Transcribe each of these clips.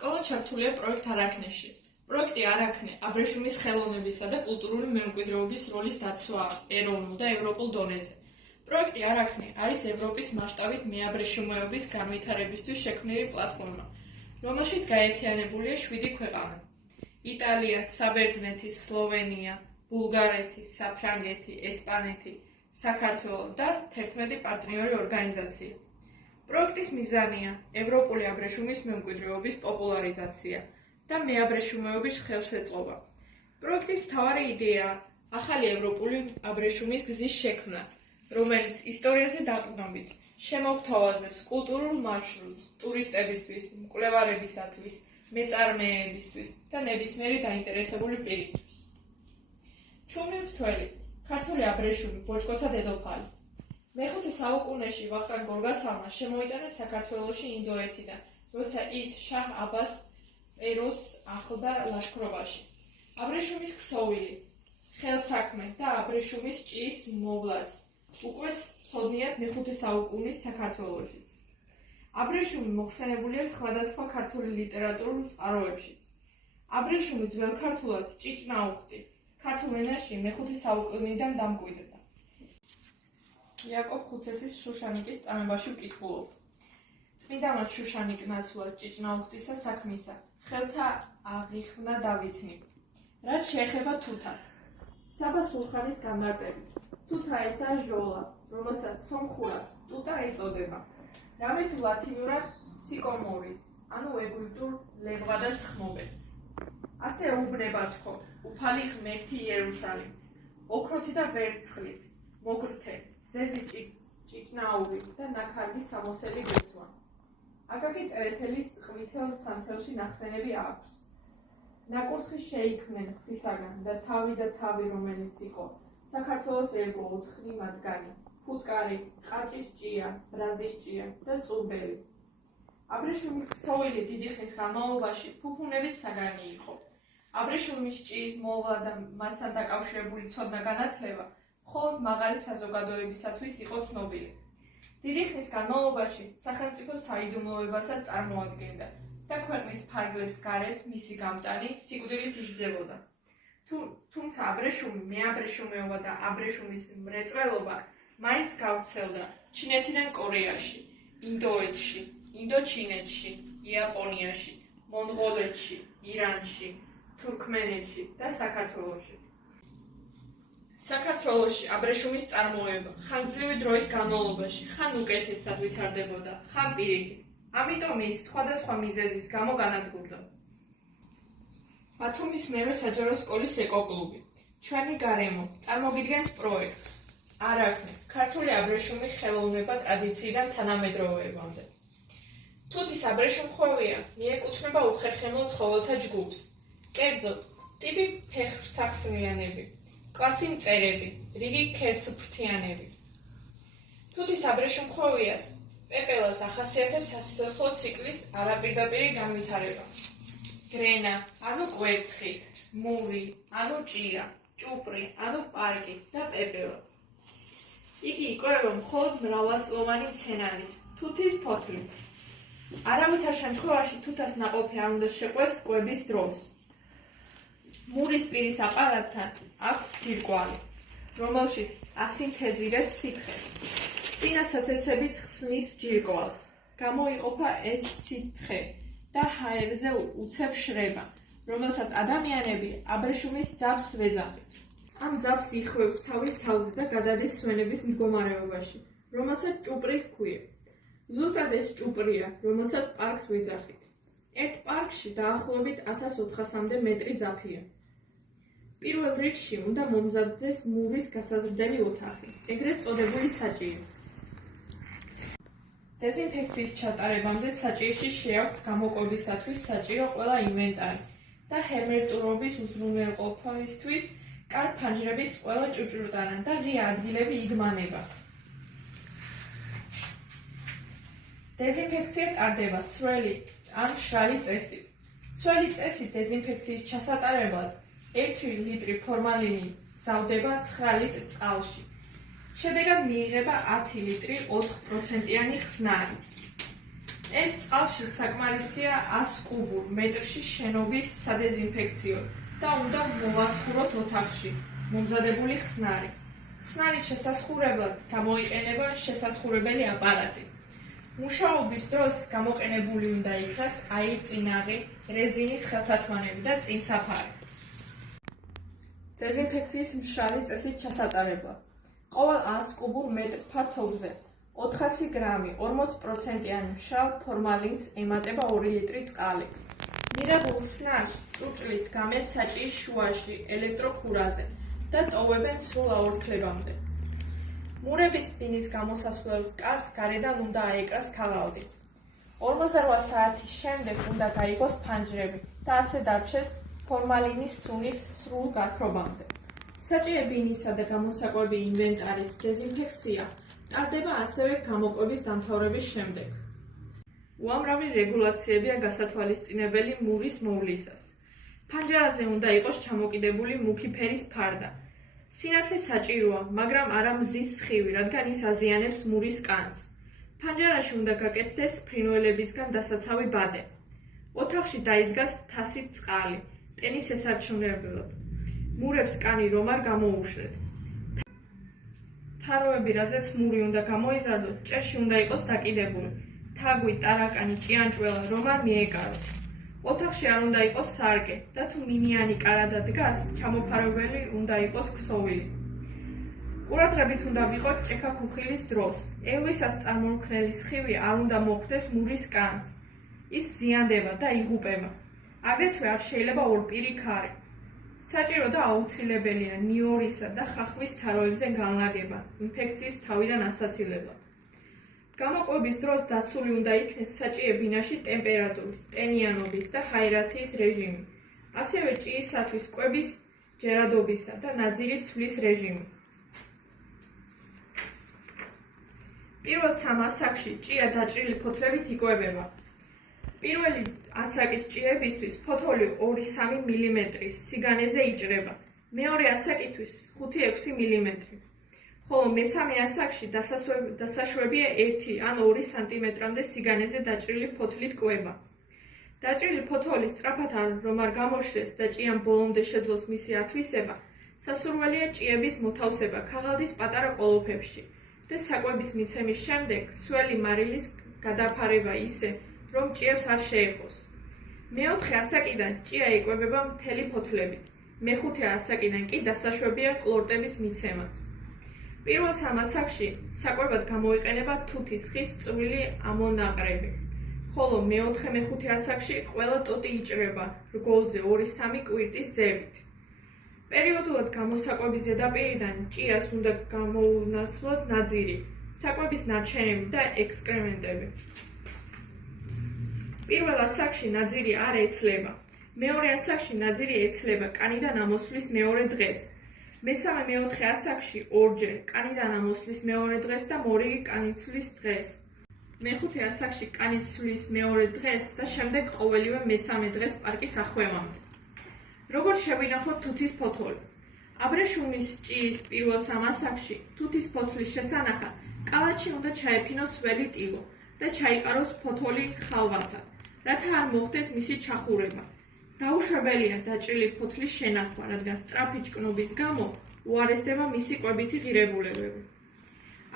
სკოლა ჩართულია პროექტ არაქნეში. პროექტი არაქნე აბრეშუმის ხელოვნებისა და კულტურული მემკვიდრეობის როლის დაცვაა ეროვნულ და ევროპულ დონეზე. პროექტი არაქნე არის ევროპის მასშტაბით მეაბრეშუმეობის განვითარებისთვის შექმნილი პლატფორმა, რომელშიც გაერთიანებულია 7 ქვეყანა: იტალია, საბერძნეთი, სლოვენია, ბულგარეთი, საფრანგეთი, ესპანეთი, საქართველო და 11 პარტნიორი ორგანიზაცია. პროექტის მიზანია ევროპული აბრეშუმის მემკვიდრეობის პოპულარიზაცია და მეაბრეშუმეობის ხელშეწყობა. პროექტის მთავარი იდეაა ახალი ევროპული აბრეშუმის გზის შექმნა, რომელიც ისტორიაზე დაყრდნობით შემოგთავაზებს კულტურულ მარშრუტს ტურისტებისთვის, მკვლევარებისათვის, მეწარმეებისთვის და ნებისმიერი დაინტერესებული პირისთვის. ჩუმი მრთველი, ქართული აბრეშუმი, ბოჭკოთა დედოფალი. მე-5 საუკუნეში ვახტანგ გორგასალმა შემოიტანა საქართველოში ინდოეთიდან, როცა ის შაჰ აბას პეროს ახლდა ლაშქრობაში. აბრეშუმის ქსოვილი, ხელსაქმე და აბრეშუმის ჭიის მოვლაც უკვე ცოდნიათ მე-5 საუკუნის საქართველოშიც. აბრეშუმი მოხსენებულია სხვადასხვა ქართული ლიტერატურულ წყაროებშიც. აბრეშუმი ძველქართულად ჭიჭნაუხტი, ქართულ ენაში მე-5 საუკუნიდან დამკვიდრდა. იაკობ ხუცესის შუშანიკის წამებაში ვკითხულობთ. წმინდა მათ შუშანიკ ნაცვლად ჭიჭნაუხტისა საქმისა, ხელთა აღიხმნა დავითნი. რაც შეეხება თუთას. საბა სულხანის განმარტებით. თუთა ესაა ჟოლა, რომელსაც სომხურად ტუტა ეწოდება. რამე თუ ლათინურად სიკომორის, ანუ ეგვიპტურ ლეღვადაც ხმობენ. ასე უბნება თქო, უფალი ღმერთი იერუსალიმს, ოქროთი და ვერცხლით, მოგრთე, ზეზი ჭიჭნაური და ნაქარგი სამოსელი გეცვა. აკაკი წერეთელის ყვითელ სანთელში ნახსენები აქვს. ნაკურთხი შეიქმნენ ღვთისაგან და თავი, რომელიც იყო, საქართველოს ერგო 4 მათგანი, ფუტკარი, ყაჭის ჭია, ბრაზის ჭია და წურბელი. აბრეშუმის ქსოვილი დიდი ხნის განმავლობაში ფუფუნების საგანი იყო. აბრეშუმის ჭიის მოვლა და მასთან დაკავშირებული ცოდნა განათლება მხოლოდ მაღალი საზოგადოებისათვის იყო ცნობილი. დიდი ხნის განმავლობაში სახელმწიფო საიდუმლოებასაც წარმოადგენდა და ქვეყნის ფარგლებს გარეთ მისი გამტანი სიკვდილით იგრძელოდა. თუმცა აბრეშუმი, მეაბრეშუმეობა და აბრეშუმის მრეწველობა მაინც გავრცელდა ჩინეთიდან კორეაში, ინდოეთში, ინდოჩინეთში, იაპონიაში, მონღოლეთში, ირანში, თურქმენეთში და საქართველოში. საქართველოში აბრეშუმის წარმოება ხანგრძლივი დროის განმავლობაში ხან უკეთესად ვითარდებოდა, ხან პირიქით. ამიტომ ის სხვადასხვა მიზეზის გამო განადგურდა. ბათუმის მერვე საჯარო სკოლის ეკო-კლუბი. ჩვენი გარემო წარმოგიდგენთ პროექტს არაქნე, ქართული აბრეშუმი ხელოვნება ტრადიციიდან თანამედროვეობამდე. თუთის აბრეშუმხვევია მიეკუთვნება უხერხემლო ცხოველთა ჯგუფს. კერძოდ, ტიპი ფეხსახსნიანები, კლასი მწერები, რიგი ქერცფრთიანები. თუთის აბრეშუმხვევიას პეპელას ახასიათებს სასიცოცხლო ციკლის არაპირდაპირი განვითარება. გრენა, ანუ კვერცხი, მური, ანუ ჭია, ჭუპრი, ანუ პარკი და პეპელა. იგი იკვებება მხოლოდ მრავალწლოვანი მცენარის, თუთის ფოთლით. არავითარ შემთხვევაში თუთას ნაყოფი არ უნდა შეყვეს კვების დროს. მურის პირის აპარატთან აქვს გირკვალი, რომელშიც ასინთეზირებს სითხეს. წინა საცეცებით ხსნის ჯირკვალს. გამოიყოფა ეს სითხე და ჰაერზე უცებ შრება, რომელსაც ადამიანები აბრეშუმის ძაბს ვეძახით. ამ ძაბს იხვევს თავის თავზე და გადადის სვენების მდგომარეობაში, რომელსაც ჭუპრი ჰქვია. ზუსტად ეს ჭუპრია, რომელსაც პარკს ვეძახით. ერთ პარკში დაახლოებით 1400-მდე მეტრი ძაფია. პირველ რიგში უნდა მომზადდეს მურის გასაზრდელი ოთახი, ეგრეთ წოდებული საჭირო. დეზინფექციის ჩატარებამდე საჭირში შეაქვთ გამოკვებისათვის საჭირო ყველა ინვენტარი და ჰერმეტულობის უზრუნველყოფისთვის კარ-ფანჯრების ყველა ჭურჭურტანა და ღია ადგილები იგმანება. დეზინფექცია ტარდება სველი ან მშრალი წესით. სველი წესით დეზინფექციის ჩასატარებლად 1 ლიტრი ფორმალინი გზავდება 9 ლიტრ წყალში. შედეგად მიიღება 10 ლიტრი 4%-იანი ხსნარი. ეს წყალში საკმარისია 100 კუბურ მეტრში შენობის სადეზინფექციო და უნდა მოვასხუროთ ოთახში მომზადებული ხსნარი. ხსნარის შესასხურებლად გამოიყენება შესასხურებელი აპარატი. მუშაობის დროს გამოყენებული უნდა იქნას აირწინაღი, რეზინის ხელთათმანები და წინსაფარი. დეზინფექციის მშრალი წესით ჩასატარებლად. ყოველ 100 კუბურ მეტრ ფართობზე 400 გრამი 40%-იანი მშრალ ფორმალინს ემატება 2 ლიტრი წყალი. მიღებულ ხსნარს ჭურჭლით გამეს საჭირის შუაში ელექტროქურაზე და ტოვებენ სრულ აორთქლებამდე. მურების ბინის გამოსასვლელს კარს გარედან უნდა აეკრას ქაღალდი. 48 საათის შემდეგ უნდა გაიგოს ფანჯრები და ასე დარჩეს ფორმალინის სუნის სრულ გაქრობამდე. საჭიე ბინისა და გამოსაკვები ინვენტარის დეზინფექცია ტარდება ასევე გამოკვების დამთავრების შემდეგ. უამრავი რეგულაციებია გასათვალისწინებელი მურის მოვლისას. ფანჯარაზე უნდა იყოს ჩამოკიდებული მუქი ფერის ფარდა. სინათლე საჭიროა, მაგრამ არა მზის სხივი, რადგან ის აზიანებს მურის კანს. ფანჯარაში უნდა გაკეთდეს ფრინველებისგან დასაცავი ბადე. ოთახში დაიდგას თასით წყალი, ტენის ესარჩუნებლად. მურებს კანი რომ არ გამოუშვეთ. თაროები, რაზეც მური უნდა გამოიზარდოს, ჭერში უნდა იყოს დაკიდებული. თაგვი, ტარაკანი, ჭიანჭველა რომ არ მიეკაროს. ოთახში არ უნდა იყოს სარკე და თუ მინიანი კარადა დგას, ჩამოფარველი უნდა იყოს ქსოვილი. ყურადღებით უნდა ვიყოთ ჭექა-ქუხილის დროს. ელვისას წარმომქმნელი სხივი არ უნდა მოხვდეს მურის კანს. ის ზიანდება და იღუპება. აგრეთვე არ შეიძლება ორპირი ქარი. საჭირო და აუცილებელია ნიორისა და ხახვის თაროებზე განლაგება ინფექციის თავიდან ასაცილებლად. გამოკვების დროს დაცული უნდა იქნეს საჭიე ბინაში ტემპერატურის, ტენიანობის და ჰაერაციის რეჟიმი, ასევე ჭიისათვის კვების ჯერადობისა და ნაძირის ცვლის რეჟიმი. პირველ 3 ასაკში ჭია დაჭრილი ფოთლებით იკვებება. პირველი ასაკის ჭიებისთვის ფოთოლი 2-3 მმ-ის სიგანეზე იჭრება, მეორე ასაკისთვის 5-6 მმ. ხოლო მესამე ასაკში დასაშვებია 1 ან 2 სანტიმეტრამდე სიგანეზე დაჭრილი ფოთლით კვება. დაჭრილი ფოთოლი სწრაფად რომ არ გამოშლეს და ჭიამ ბოლომდე შეძლოს მისი ათვისება, სასურველია ჭიების მოთავსება ქაღალდის პატარა კოლოფებში და საკვების მიცემის შემდეგ სველი მარილის გადაფარება ისე, რომ ჭიებს არ შეეხოს. მეოთხე ასაკიდან ჭია იკვებება მთელი ფოთლებით, მეხუთე ასაკიდან კი დასაშვებია ყლორტების მიცემაც. პირველ 3 ასაკში საკვებად გამოიყენება თუთის ხის წვრილი ამონაყრები, ხოლო მეოთხე-მეხუთე ასაკში ყველა ტოტი იჭრება რგოლზე 2-3 კვირტის ზევით. პერიოდულად გამოსაკვების ზედაპირიდან ჭიას უნდა გამოუნაცვლოთ ნაძირი, საკვების ნარჩენები და ექსკრემენტები. პირველ ასაკში ნაძირი არ ეცლება, მეორე ასაკში ნაძირი ეცლება კანიდან ამოსვლის მეორე დღეს. მესამე-მეოთხე ასაკში ორჯერ კანიდან ამოსვლის მეორე დღეს და მორიგი კანიცვლის დღეს. მეხუთე ასაკში კანიცვლის მეორე დღეს და შემდეგ ყოველივე მესამე დღეს პარკის ახვევამდე. როგორ შევინახოთ თუთის ფოთოლი? აბრეშუმის ჭიის პირველ 3 ასაკში თუთის ფოთლის შესანახად კალათში უნდა ჩაეფინოს სველი ტილო და ჩაიყაროს ფოთოლი ხალვათად, რათა არ მოხდეს მისი ჩახურება. დაუშვებელია დაჭრილი ფოთლის შენახვა, რადგან სწრაფი ჭკნობის გამო უარესდება მისი კვებითი ღირებულებები.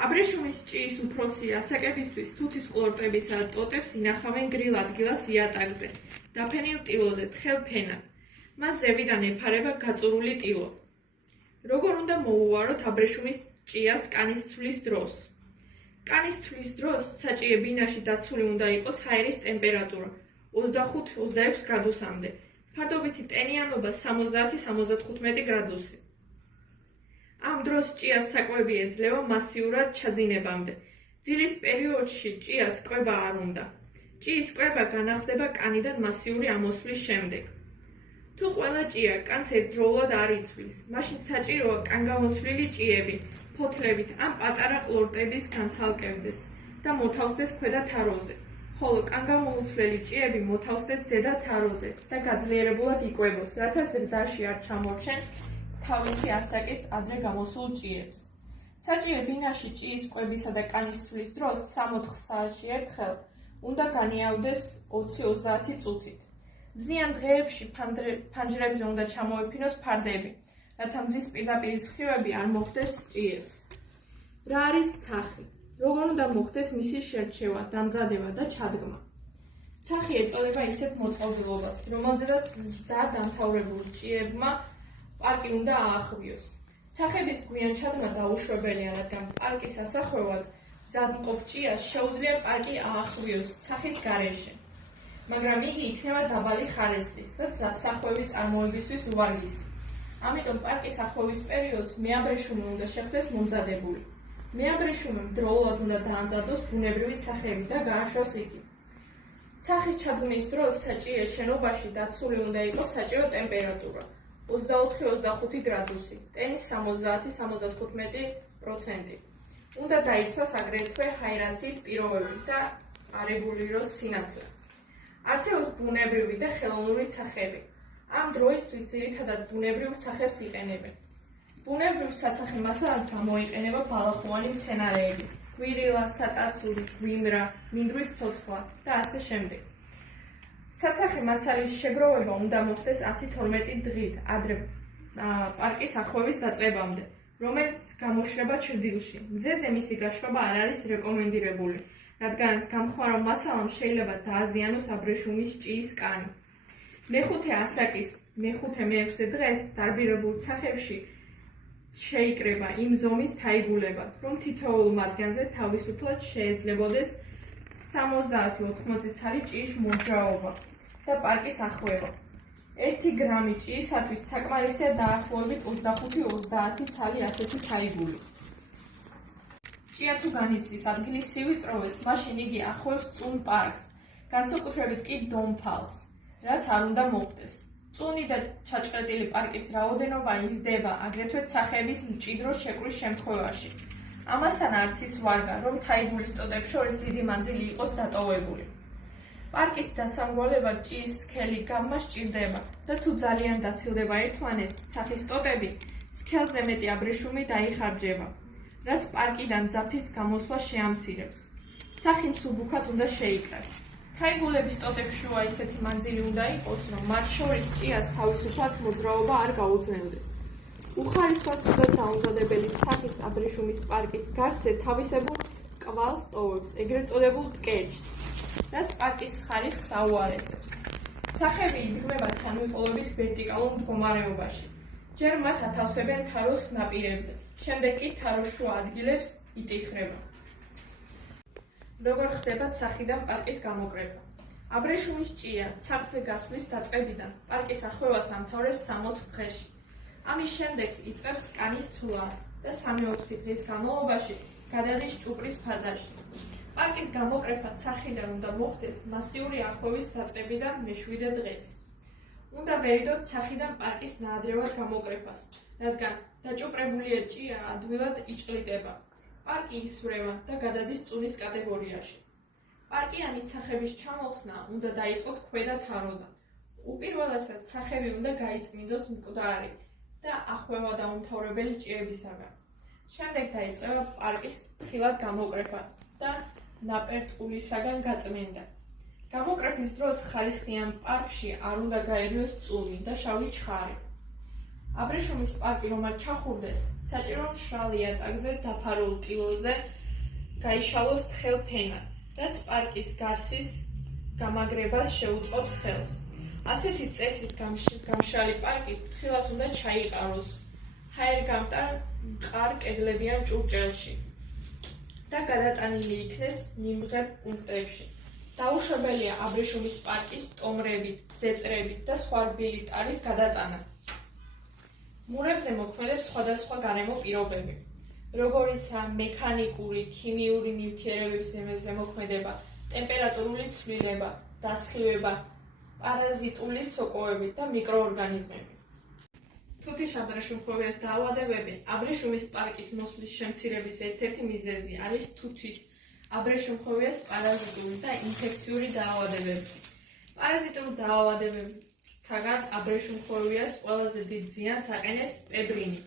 აბრეშუმის ჭიის უფროსი ასაკებისთვის თუთის ყლორტებისა და ტოტებს ინახავენ გრილ ადგილას იატაკზე, დაფენილ ტილოზე, თხელ ფენად. მას ზევიდან ეფარება გაწურული ტილო. როგორ უნდა მოუვაროთ აბრეშუმის ჭიას კანის ცვლის დროს? კანის ცვლის დროს საჭიე ბინაში დაცული უნდა იყოს ჰაერის ტემპერატურა 25-26 გრადუსამდე. ფარდობითი ტენიანობა 70-75 გრადუსი. ამ დროს ჭიას საკვები ეძლევა მასიურად ჩაძინებამდე. ძილის პერიოდში ჭიას კვება არ უნდა. ჭიის კვება განახდება კანიდან მასიური ამოსვლის შემდეგ. თუ ყველა ჭია კანს ერთდროულად არ იცვლის, მაშინ საჭიროა კანგამოცვლილი ჭიები ფოთლებით ან პატარა ყლორტების განცალკევდეს და მოთავსდეს ქვედა თაროზე, ხოლო კანგამოუცვლელი ჭიები მოთავსდეს ზედა თაროზე და გაძლიერებულად იკვებოს, რათა ზრდაში არ ჩამორჩენს თავისი ასაკის ადრე გამოსულ ჭიებს. საჭიე ბინაში ჭიის კვებისა და კანის ცვლის დროს 3-4 საათში ერთხელ უნდა განიავდეს 20-30 წუთით. მზიან დღეებში ფანჯრებზე უნდა ჩამოეფინოს ფარდები, რათა მზის პირდაპირ სხივები არ მოხდეს ჭიებს. რა არის ცახი? როგორ უნდა მოხდეს მისი შერჩევა, დამზადება და ჩადგმა? ცახი ეწოდება ისეთ მოწყობილობას, რომელზედაც და დამთავრებულ ჭიებმა პარკი უნდა აახვიოს. ცახების გვიან ჩადგმა დაუშვებელია, რადგან პარკის ასახვევად მზადმყოფ ჭიას შეუძლია პარკი აახვიოს ცახის გარეშე, მაგრამ იგი იქნება დაბალი ხარისხის და საფსახვევი წარმოებისთვის უვარგისი. ამიტომ პარკის ახვევის პერიოდს მეაბრეშუმე უნდა შეხვდეს მომზადებული. მეაბრეშუმემ დროულად უნდა დაამზადოს ბუნებრივი ცახები და გააშოს იგი. ცახის ჩადგმის დროს საჭიელ შენობაში დაცული უნდა იყოს საჭირო ტემპერატურა 24-25 გრადუსი, ტენის 70-75%. უნდა დაიცვას აგრეთვე ჰაერაციის პირობები და არეგულიროს სინათლე. არსებობს ბუნებრივი და ხელოვნური ცახები. ამ დროისთვის ძირითადად ბუნებრივ ცახებს იყენებენ. ბუნებრივ საცახე მასალად გამოიყენება ბალახოვანი მცენარეები, გვირილა, სატაცური, გვიმრა, მინდვრის ცოცხლა და ასე შემდეგ. საცახე მასალის შეგროვება უნდა მოხდეს 10-12 დღით ადრე პარკის ახვევის დაწყებამდე, რომელიც გამოშრება ჩრდილში. მზეზე მისი გაშრობა არ არის რეკომენდირებული, რადგანაც გამხმარავ მასალამ შეიძლება დააზიანოს აბრეშუმის ჭიის კანი. მეხუთე ასაკის მეხუთე-მეექვსე დღეს დარბირებულ ცახებში შეიკრება იმ ზომის თაიგულება, რომ თითოეულ მათგანზე თავისუფლად შეეძლებოდეს 70-80 ცალი ჭიის მოძრაობა და პარკის ახვევა. 1 გრამი ჭიისათვის საკმარისია დაახლოებით 25-30 ცალი ასეთი თაიგული. ჭია თუ განიცდის ადგილის სივიწროვეს, მაშინ იგი ახვევს წუნ პარკს, განსაკუთრებით კი დომფალს, რაც არ უნდა მოხდეს. წუნი და ჩაჭყრეტილი პარკის რაოდენობა იზრდება აგრეთვე ცახების მჭიდრო შეკვრის შემთხვევაში. ამასთან არც ის ვარგა, რომ თაიგულის ტოტებს შორის დიდი მანძილი იყოს დატოვებული. პარკის დასამრავლებლად ჭიის სქელი გამმა სჭირდება და თუ ძალიან დაცილდება ერთმანეთს, ცახის ტოტები სქელზე მეტი აბრეშუმი დაიხარჯება, რაც პარკიდან ძაფის გამოსვლა შეამცირებს. ცახი მსუბუქად უნდა შეიკრას. თაიგულების ტოტებს შუა ისეთი მანძილი უნდა იყოს, რომ მათ შორის ჭიას თავისუფლად მოძრაობა არ გაუძნელდეს. უხარისხად ცუდად დაუმზადებელი ცახის აბრეშუმის პარკის გარსზე თავისებურ კვალს ტოვებს, ეგრეთ წოდებულ ტკეჩს, რაც პარკის ხარისხს აუარესებს. ცახები იდგმება თანმიმდევრობით ვერტიკალურ მდგომარეობაში. ჯერ მათ ათავსებენ თაროს ნაპირებზე, შემდეგ კი თაროს შუა ადგილებს იტიხრება. როგორ ხდება ცახიდან პარკის გამოკრება? აბრეშუმის ჭია ცახზე გასვლის დაწყებიდან პარკის ახვევას ამთავრებს 60 დღეში. ამის შემდეგ იწყებს კანის ცვლას და 3-4 დღის განმავლობაში გადადის ჭუპრის ფაზაში. პარკის გამოკრება ცახიდან უნდა მოხდეს მასიური ახვევის დაწყებიდან მე-7 დღეს. უნდა ვერიდოთ ცახიდან პარკის ნაადრევად გამოკრებას, რადგან დაჭუპრებულია ჭია ადვილად იჭყლიტება. პარკი ისვრება და გადადის წუნის კატეგორიაში. პარკიანი ცახების ჩამოხსნა უნდა დაიწყოს ქვედა თაროდან. უპირველესად ცახები უნდა გაიწმინდოს მკვდარი და ახვევა დაუმთავრებელი ჭიებისაგან. შემდეგ დაიწყება პარკის თხილად გამოკრება და ნაპერტყულისაგან გაწმენდა. გამოკრების დროს ხარისხიან პარკში არ უნდა გაერიოს წუნი და შავი ჩხარი. აბრეშუმის პარკი რომაც ჩახურდეს, საჭირო მშრალ იატაკზე დაფარულ ტილოზე გაიშალოს თხელ ფენა, რაც პარკის გარსის გამაგრებას შეუწყობს ხელს. ასეთი წესით გამშრალი პარკი ფრთხილად უნდა ჩაიყაროს ჰაერგამტარ მყარ კედლებიან ჭურჭელში და გადატანილი იქნეს მიმღებ პუნქტებში. დაუშვებელია აბრეშუმის პარკის ტომრებით, ზეწრებით და სხვა რბილი ტარით გადატანა. მურებზე მოქმედებს სხვადასხვა გარემო პირობები, როგორიცაა მექანიკური, ქიმიური ნივთიერებების ზემოქმედება, ტემპერატურული ცვლილება, დასხივება, პარაზიტული სოკოები და მიკროორგანიზმები. თუთის აბრეშუმხოვიას დაავადებები აბრეშუმის პარკის მოსვლის შემცირების ერთ-ერთი მიზეზი არის თუთის აბრეშუმხოვიას პარაზიტული და ინფექციური დაავადებები. პარაზიტული დაავადებებთან აბრეშუმხოვიას ყველაზე დიდ ზიანს აყენებს პებრინი,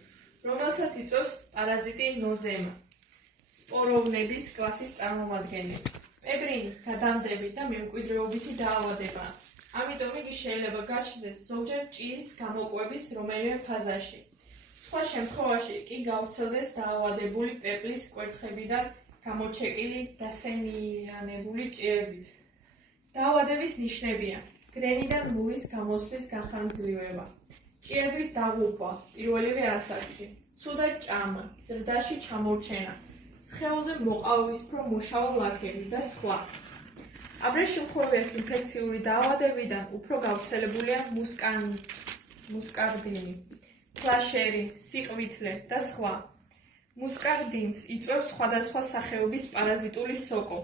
რომელსაც იწვევს პარაზიტი ნოზემა, სპოროვნების კლასის წარმომადგენელი. პებრინი გადამდები და მემკვიდრეობითი დაავადებაა. ამიტომ იგი შეიძლება გაჩნდეს ზოგჯერ ჭიის გამოკვების რომელიმე ფაზაში. სხვა შემთხვევაში კი გავრცელდეს დაავადებული პეპლის კვერცხებიდან გამოჩეკილი დასენიანებული ჭიებით. დაავადების ნიშნებია: გრენიდან მულის გამოსვლის გახანგრძლივება, ჭიების დაღუპვა პირველივე ასაკში, ცუდა ჭამა, ზრდაში ჩამორჩენა, სხეულზე მოყავისფრო მუშაო ლაქები და სხვა. აბრეშუმხურვიას ინფექციური დაავადებიდან უფრო გავრცელებულია მუსკარდინი, ფლაშერი, სიყვითლე და სხვა. მუსკარდინს იწვევს სხვადასხვა სახეობის პარაზიტული სოკო.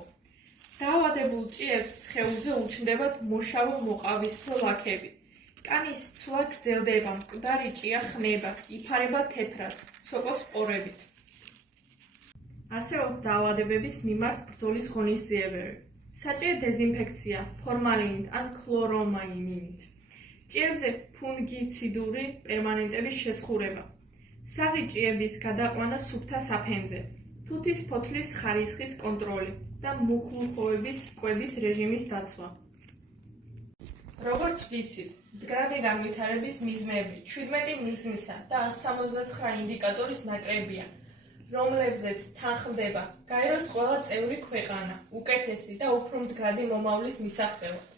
დაავადებულ ჭიებს სხეულზე უჩნდებათ მოშავო მოყავისფრო ლაქები. კანის ცვლა გრძელდება, მკვდარი ჭია ხმება, იფარება თეთრად, სოკოს სპორებით. არსებობს დაავადებების მიმართ ბრძოლის ღონისძიებები. საჭირო დეზინფექცია ფორმალინით ან ქლორომაინით. ჭიებზე ფუნგიციდური პერმანენტების შესხურება. საღი ჭიების გადაყვანა სუფთა საფენზე. თუთის ფოთლის ხარისხის კონტროლი და მუხლუხოების კვების რეჟიმის დაცვა. როგორც ვიცით, მდგრადი განვითარების მიზნები 17 მიზნისა და 169 ინდიკატორის ნაკრებია, რომლებზეც თანხმდება გაეროს ყველა წევრი ქვეყანა, უკეთესი და უფრო მდგრადი მომავლის მისაღწევად.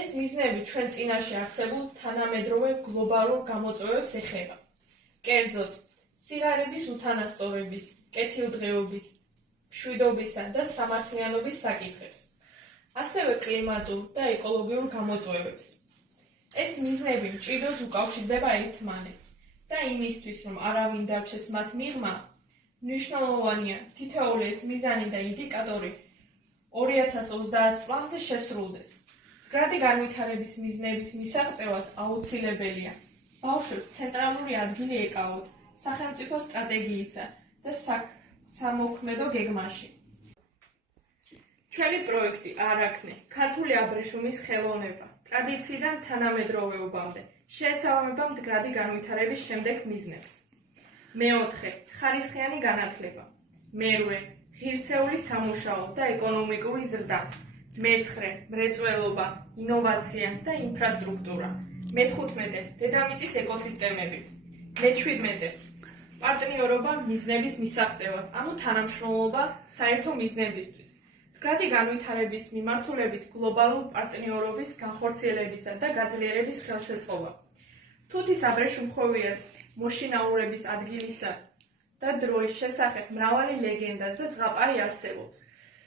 ეს მიზნები ჩვენ წინაშე არსებულ თანამედროვე გლობალურ გამოწვევებს ეხება. კერძოდ, სიღარიბის უთანასწორების, კეთილდღეობის, მშვიდობისა და სამართლიანობის საკითხებს, ასევე კლიმატურ და ეკოლოგიურ გამოწვევებს. ეს მიზნები მჭიდროდ უკავშირდება ერთმანეთს და იმისთვის, რომ არავინ დარჩეს მათ მიღმა, მნიშვნელოვანია თითოეული ეს მიზანი და ინდიკატორი 2030 წლამდე შესრულდეს. მდგრადი განვითარების მიზნების მისაღწევად აუცილებელია ბავშვებს ცენტრალური ადგილი ეკავოთ სახელმწიფო სტრატეგიისა და სამოქმედო გეგმაში. ჩვენი პროექტი არაქნე, ქართული აბრეშუმის ხელოვნება, ტრადიციიდან თანამედროვეობამდე, შეესაბამება მდგრადი განვითარების შემდეგ მიზნებს. მეოთხე, ხარისხიანი განათლება. მერვე, ღირსეული სამუშაო და ეკონომიკური ზრდა. მეცხრე, მრეწველობა, ინოვაცია და ინფრასტრუქტურა. მე-15, დედამიწის ეკოსისტემები. მე-17, პარტნიორობა მიზნების მისაღწევად, ანუ თანამშრომლობა საერთო მიზნებისთვის. მდგრადი განვითარების მიმართულებით გლობალურ პარტნიორობის განხორციელებისა და გაძლიერების ხელშეწყობა. თუთის აბრეშუმხურვიას მოშინაურების ადგილისა და დროის შესახებ მრავალი ლეგენდა და ზღაპარი არსებობს.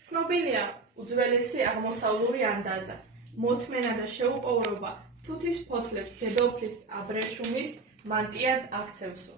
ცნობილია უძველესი აღმოსავლური ანდაზა, მოთმენა და შეუპოვრობა თუთის ფოთლებს დედოფლის აბრეშუმის მანტიად აქცევსო.